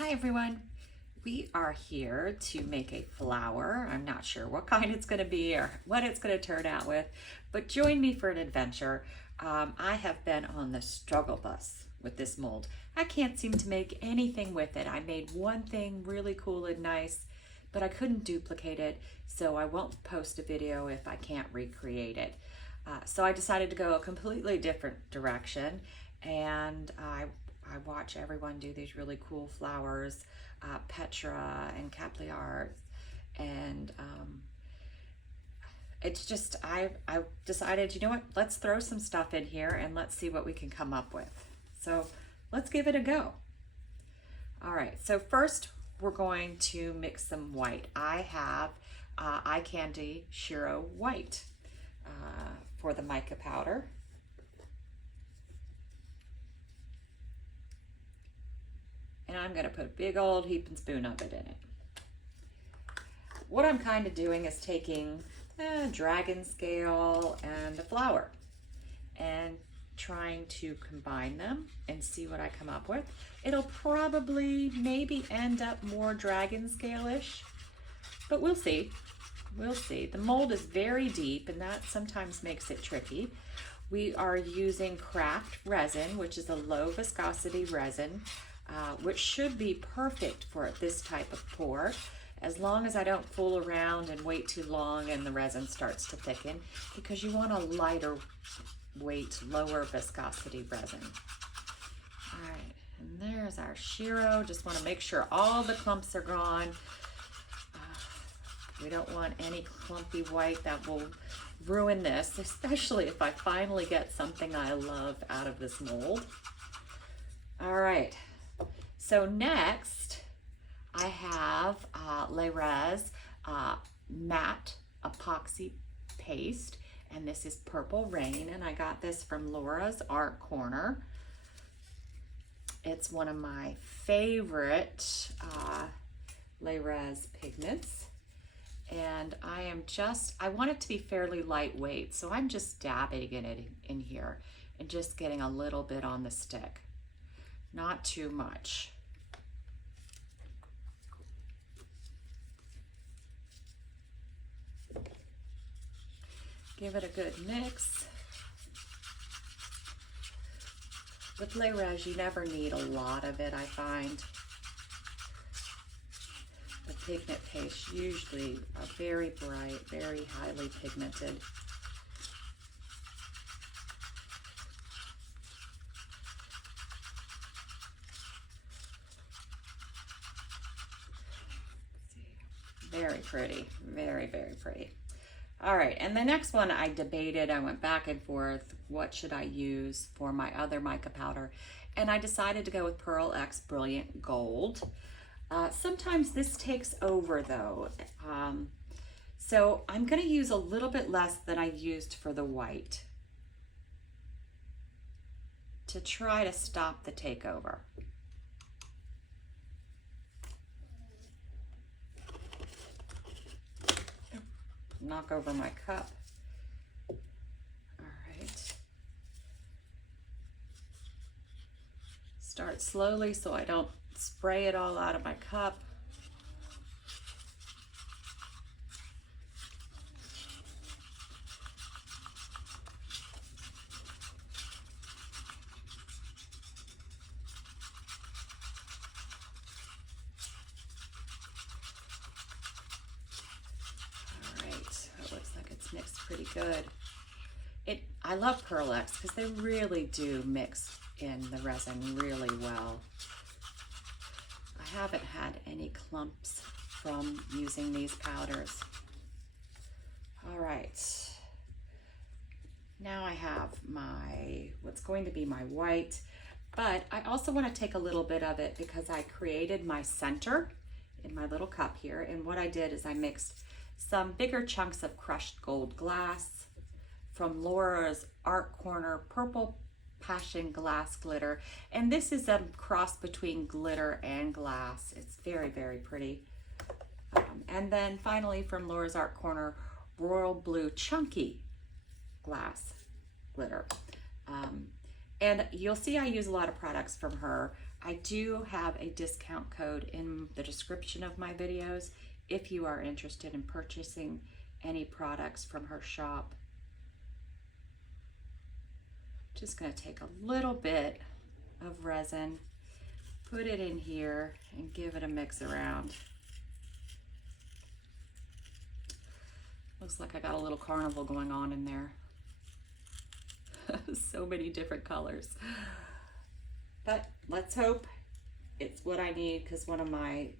Hi everyone. We are here to make a flower. I'm not sure what kind it's going to be or what it's going to turn out with, but join me for an adventure. I have been on the struggle bus with this mold. I can't seem to make anything with it. I made one thing really cool and nice, but I couldn't duplicate it, so I won't post a video if I can't recreate it. So I decided to go a completely different direction, and I watch everyone do these really cool flowers, Petra and Capliart, and it's just, I decided, you know what, let's throw some stuff in here and let's see what we can come up with. So let's give it a go. All right, so first we're going to mix some white. I have Eye Candy Shiro White for the mica powder. And I'm gonna put a big old heaping spoon of it in it. What I'm kind of doing is taking a dragon scale and a flower and trying to combine them and see what I come up with. It'll probably maybe end up more dragon scale-ish, but we'll see. We'll see. The mold is very deep and that sometimes makes it tricky. We are using Craft Resin, which is a low viscosity resin, which should be perfect for this type of pour, as long as I don't fool around and wait too long and the resin starts to thicken, because you want a lighter weight, lower viscosity resin. All right, and there's our Shiro. Just want to make sure all the clumps are gone. We don't want any clumpy white that will ruin this, especially if I finally get something I love out of this mold. All right. So next, I have Le Res matte epoxy paste, and this is Purple Rain, and I got this from Laura's Art Corner. It's one of my favorite Le Res pigments, and I want it to be fairly lightweight, so I'm just dabbing it in here and just getting a little bit on the stick. Not too much. Give it a good mix. With Le Res, you never need a lot of it, I find. The pigment paste usually are very bright, very highly pigmented. Very pretty, very, very pretty. All right, and the next one I debated, I went back and forth, what should I use for my other mica powder? And I decided to go with Pearl X Brilliant Gold. Sometimes this takes over though. So I'm gonna use a little bit less than I used for the white to try to stop the takeover. Knock over my cup. All right. Start slowly so I don't spray it all out of my cup. Mixed pretty good. I love Pearl X because they really do mix in the resin really well. I haven't had any clumps from using these powders. All right, now I have what's going to be my white, but I also want to take a little bit of it because I created my center in my little cup here, and what I did is I mixed some bigger chunks of crushed gold glass from Laura's Art Corner Purple Passion Glass Glitter. And this is a cross between glitter and glass. It's very, very pretty. And then finally from Laura's Art Corner, Royal Blue Chunky Glass Glitter. And you'll see I use a lot of products from her. I do have a discount code in the description of my videos if you are interested in purchasing any products from her shop. Just going to take a little bit of resin, put it in here, and give it a mix around. Looks like I got a little carnival going on in there. So many different colors. But let's hope it's what I need, because one of my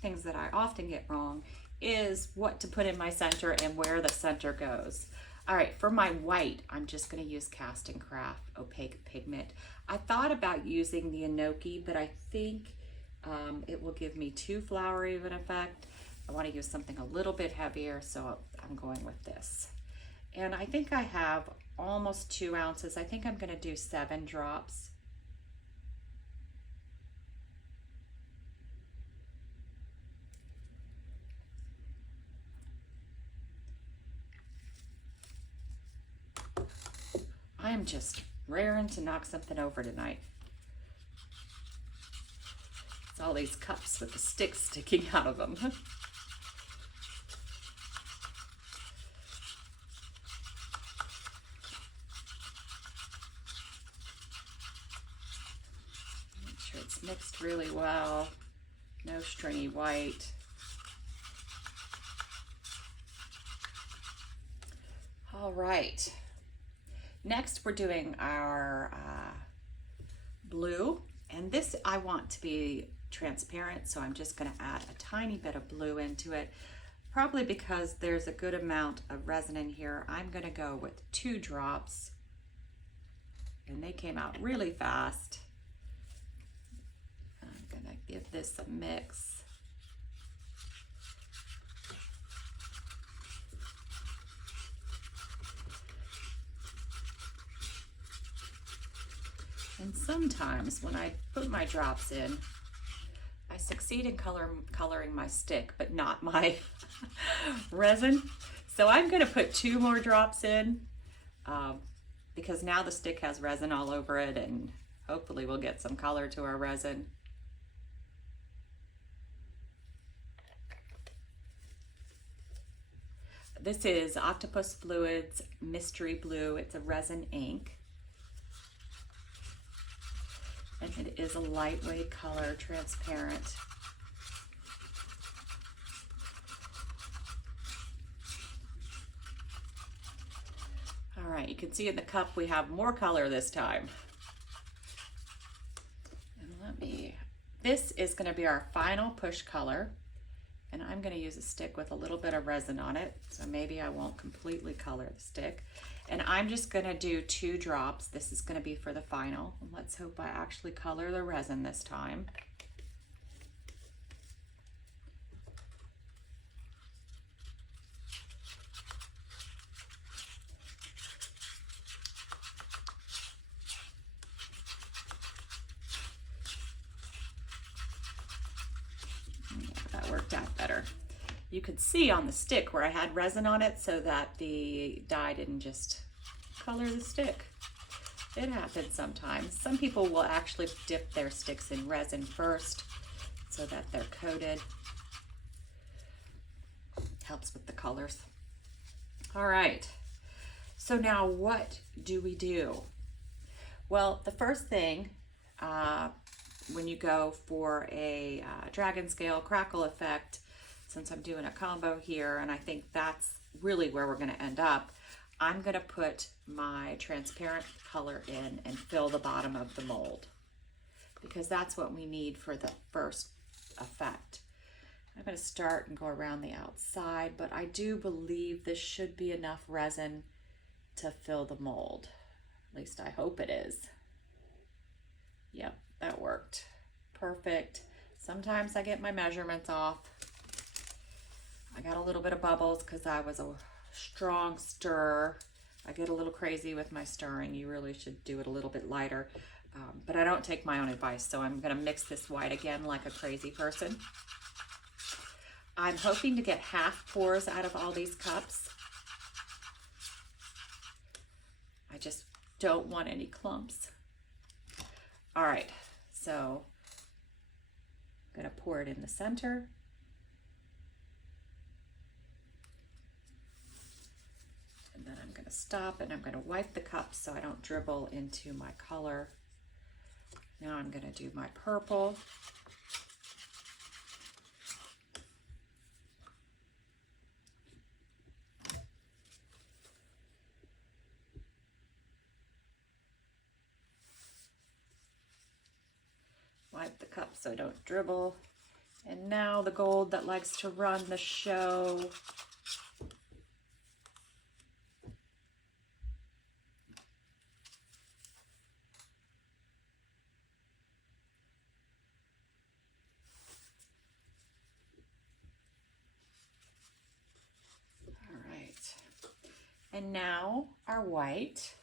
things that I often get wrong is what to put in my center and where the center goes. All right, for my white, I'm just going to use Castin'Craft Opaque Pigment. I thought about using the enoki, but I think it will give me too flowery of an effect. I want to use something a little bit heavier, so I'm going with this. And I think I have almost 2 ounces. I think I'm going to do 7 drops. I am just raring to knock something over tonight. It's all these cups with the sticks sticking out of them. Make sure it's mixed really well. No stringy white. All right. Next, we're doing our blue, and this I want to be transparent, so I'm just going to add a tiny bit of blue into it. Probably because there's a good amount of resin in here, I'm going to go with 2 drops, and they came out really fast. I'm going to give this a mix. And sometimes when I put my drops in, I succeed in coloring my stick, but not my resin. So I'm going to put 2 more drops in because now the stick has resin all over it, and hopefully we'll get some color to our resin. This is Octopus Fluids Mystery Blue. It's a resin ink. And it is a lightweight color, transparent. All right, you can see in the cup we have more color this time. And this is going to be our final push color. And I'm going to use a stick with a little bit of resin on it, so maybe I won't completely color the stick. And I'm just going to do 2 drops. This is going to be for the final. Let's hope I actually color the resin this time. That worked out better. You could see on the stick where I had resin on it so that the dye didn't just color the stick. It happens sometimes. Some people will actually dip their sticks in resin first so that they're coated. Helps with the colors. All right, so now what do we do? Well, the first thing, when you go for a dragon scale crackle effect, since I'm doing a combo here, and I think that's really where we're going to end up, I'm going to put my transparent color in and fill the bottom of the mold, because that's what we need for the first effect. I'm going to start and go around the outside, but I do believe this should be enough resin to fill the mold. At least I hope it is. Yep, that worked. Perfect. Sometimes I get my measurements off. I got a little bit of bubbles because I was a strong stir. I get a little crazy with my stirring. You really should do it a little bit lighter. But I don't take my own advice, so I'm going to mix this white again like a crazy person. I'm hoping to get half pours out of all these cups. I just Don't want any clumps. All right, so I'm gonna pour it in the center. And then I'm gonna stop and I'm gonna wipe the cup so I don't dribble into my color. Now I'm gonna do my purple. Wipe the cup so I don't dribble. And now the gold that likes to run the show. All right. And now our white.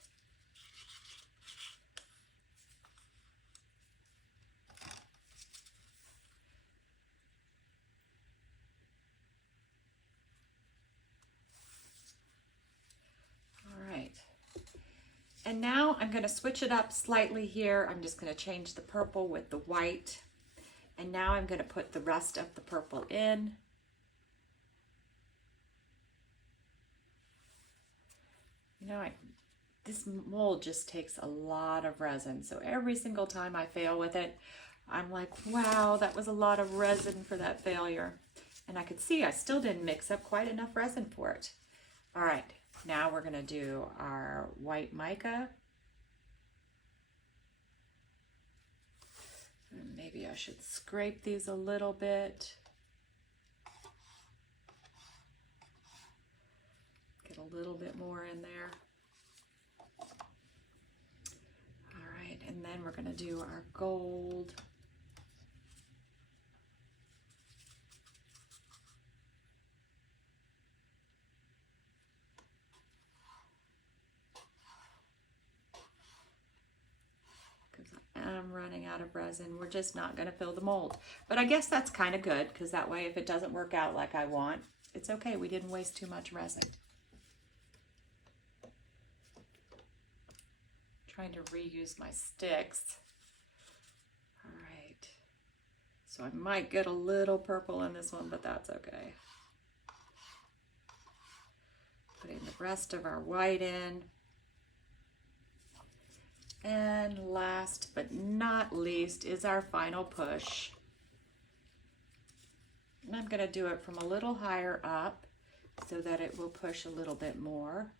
And now I'm going to switch it up slightly here. I'm just going to change the purple with the white. And now I'm going to put the rest of the purple in. You know, this mold just takes a lot of resin. So every single time I fail with it, I'm like, wow, that was a lot of resin for that failure. And I could see I still didn't mix up quite enough resin for it. All right. Now we're going to do our white mica. And maybe I should scrape these a little bit. Get a little bit more in there. All right, and then we're going to do our gold. I'm running out of resin. We're just not going to fill the mold. But I guess that's kind of good, because that way if it doesn't work out like I want, it's okay. We didn't waste too much resin. Trying to reuse my sticks. All right. So I might get a little purple in this one, but that's okay. Putting the rest of our white in. And last but not least is our final push. And I'm going to do it from a little higher up so that it will push a little bit more.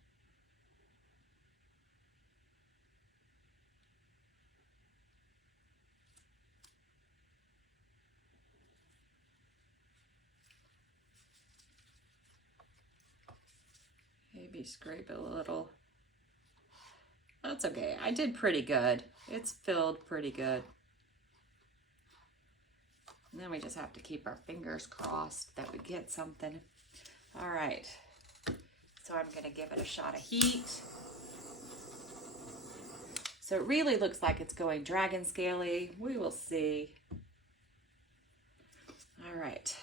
Maybe scrape it a little. That's okay. I did pretty good. It's filled pretty good. And then we just have to keep our fingers crossed that we get something. All right. So I'm going to give it a shot of heat. So it really looks like it's going dragon scaly. We will see. All right.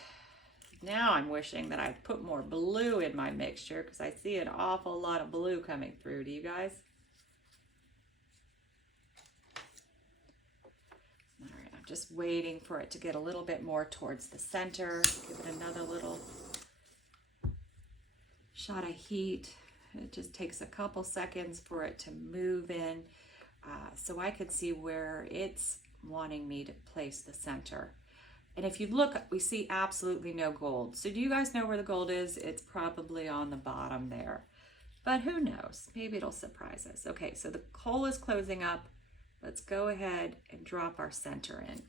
Now I'm wishing that I'd put more blue in my mixture, because I see an awful lot of blue coming through. Do you guys? All right, I'm just waiting for it to get a little bit more towards the center. Give it another little shot of heat. It just takes a couple seconds for it to move in, so I could see where it's wanting me to place the center. And if you look, we see absolutely no gold. So do you guys know where the gold is? It's probably on the bottom there. But who knows? Maybe it'll surprise us. Okay, so the hole is closing up. Let's go ahead and drop our center in.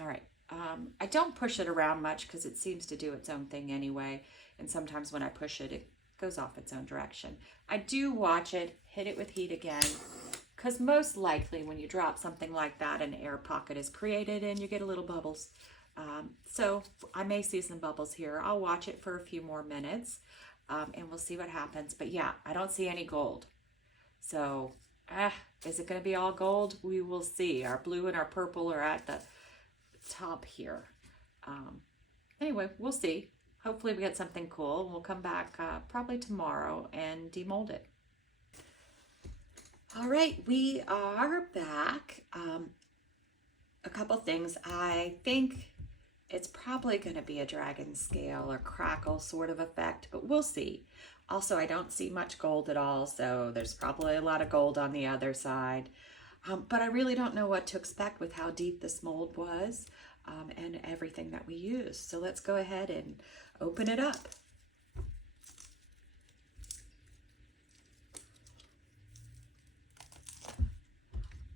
All right. I don't push it around much because it seems to do its own thing anyway. And sometimes when I push it, it goes off its own direction. I do watch it, hit it with heat again, because most likely when you drop something like that, an air pocket is created and you get a little bubbles. So I may see some bubbles here. I'll watch it for a few more minutes and we'll see what happens. But yeah, I don't see any gold. So is it going to be all gold? We will see. Our blue and our purple are at the top here. Anyway, we'll see. hopefully we get something cool. We'll come back probably tomorrow and demold it. All right, we are back. A couple things. I think it's probably going to be a dragon scale or crackle sort of effect, but we'll see. Also, I don't see much gold at all, so there's probably a lot of gold on the other side. But I really don't know what to expect with how deep this mold was and everything that we used. So let's go ahead and open it up.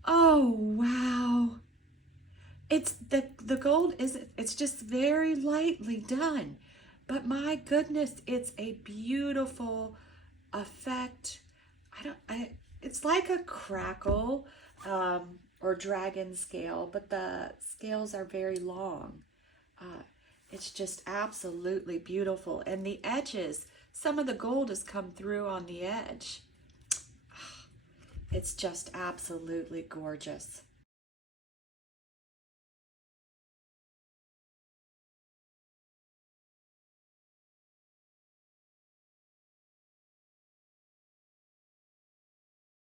Oh, wow. It's the gold it's just very lightly done. But my goodness, it's a beautiful effect. It's like a crackle or dragon scale, but the scales are very long. It's just absolutely beautiful. And the edges, some of the gold has come through on the edge. It's just absolutely gorgeous.